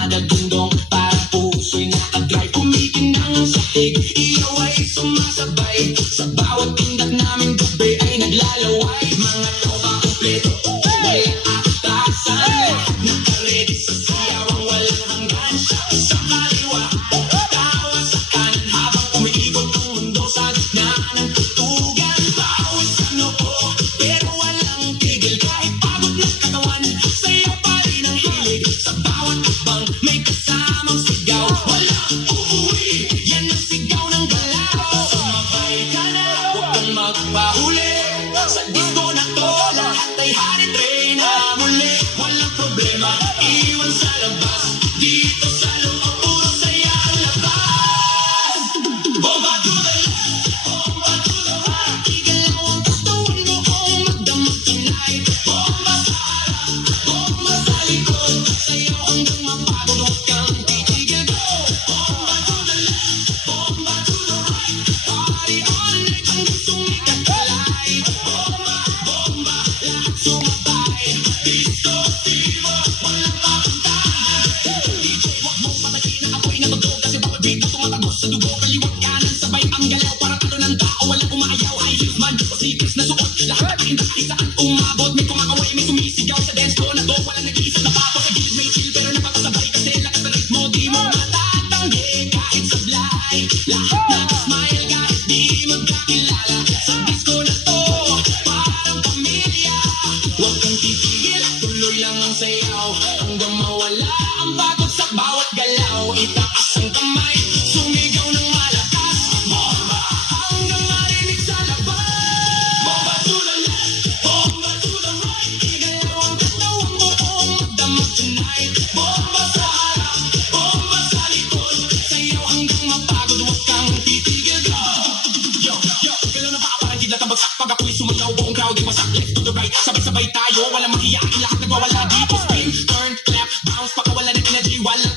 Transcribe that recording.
dumadagundong parang puso'y nakadrive. Kumikinang ang sahig, ilaw ay sumasabay. Sa bawat tindak naming gabi ay naglalaway. Mga tropa kumpleto, walang atasan. Nakaredy sa siyawang walang hanggan. Sa kaliwa, tawa sa kanan habang umiikot ang mundo sa gitna ng tutugan. Bawat sa noo, pero walang tigil. Kahit pagod ng katawan, sayaw pa rin ang hilig. Sa bawat akbang, may kasamang sigaw. Walang uuwi, yan ang sigaw ng galaw. Sumabay ka na, huwag kang magpahuli. Sa disco na to, lahat ay haritrain na muli. Walang problema, iwan sa labas. Dito sa loob, puro saya ang labas. Bomba to the left, bomba to the right. Igalaw ang katawan mo kung magdamag tonight. Bomba sa harap, bomba sa likod. Sayaw hanggang mapagod, huwag kang titigil. Go! Bomba to the left, bomba to the right. Party all night hanggang sumikat ang light. Bomba, bomba, lahat sumabay. Disco fever, walang kapuntahan. DJ, wag mong patayin ang apoy na tugtog. Kasi bawat beat na tumatagos sa dugo. Kaliwat kanan, sabay ang galaw. Parang ano ng tao, walang umayaw. High heels man, o sneakers na suot. Lahat na kahit saan umabot. May kumakaway, may sumisigaw sa dance floor na to. Walang nag-iisip na papo. Sa gilid may chill, pero napapasabay. Kasi lakas ng ritmo, di mo matatanggi. Kahit sablay, lahat nag-smile. Kahit di magkakilala. Sa disco na to, parang pamilya. Huwag kang titigil, tuloy lang ang sayaw. Hanggang mawala ang pagod sa bawat galaw. Itaas ang kamay, sumigaw ng malakas. Bomba, hanggang marinig sa labas. Bomba to the left, bomba to the right. Igalaw ang katawan mo kung magdamag tonight. Bomba sa harap, bomba sa likod. Sayaw hanggang mapagod, huwag kang titigil. Go! Yo, yo, galaw na baka parang kidlat ang bagsak. Pag ako'y sumayaw, buong crowd ay wasak. Left to the right, sabay-sabay tayo. Walang mahiyain, lahat nagwawala dito. Spin, turn, clap, bounce, pakawala ng energy. Walang